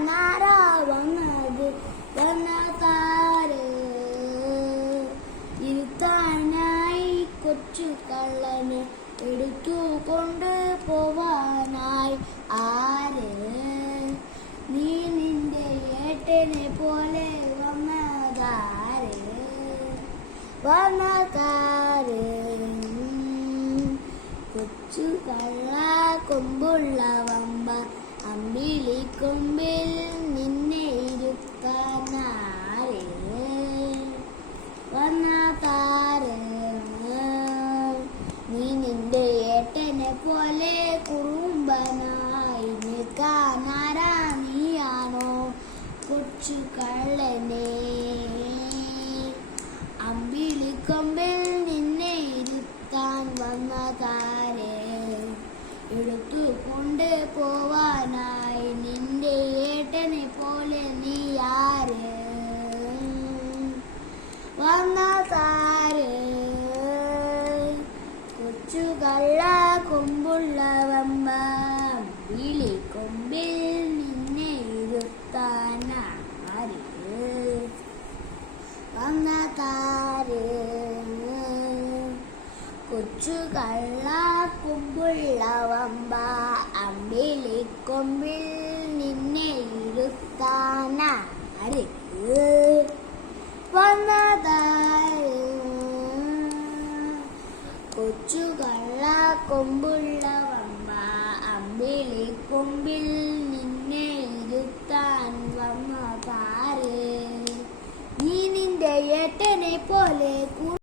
ഇരുത്താനാരാ വന്നത് വന്നതാര്? ഇരുത്താനായി കൊച്ചു കള്ളനെ എടുത്തുകൊണ്ട് പോവാനായി ആര്? നീ നിന്റെ ഏട്ടനെ പോലെ വന്നതാര്? വന്നതാര്? കൊച്ചു കള്ള കൊമ്പുള്ള വമ്പ അമ്പിളി കൊമ്പിൽ നിന്നെ ഇരുത്താനാര്? വന്നതാര്? നീ നിന്റെ ഏട്ടനെ പോലെ കുറുമ്പനായി നിൽക്കാനാരാ? നീയാണോ കൊച്ചു കള്ളനെ? അമ്പിളി കൊമ്പിൽ നിന്നെ ഇരുത്താൻ വന്നതാര്? എടുത്തുകൊണ്ട് പോവാനായി നിന്റെ ഏട്ടനെ പോലെ നീ ആര്? വന്നതാര്? കൊച്ചു കള്ള കൊമ്പുള്ള വമ്പ അമ്പിളി കൊമ്പിൽ നിന്നെ ഇരുത്താൻ ആര്? വന്നതാര്? കൊച്ചു കള്ള കൊമ്പുള്ള വമ്പ അമ്പിളി കൊമ്പിൽ നിന്നെ ഇരുത്താൻ ആര്? വന്നതാര്? കൊച്ചു കള്ള കൊമ്പുള്ള വമ്പ അമ്പിളി കൊമ്പിൽ നിന്നെ ഇരുത്താൻ വന്നതാര്? നീ നിന്റെ ഏട്ടനെ പോലെ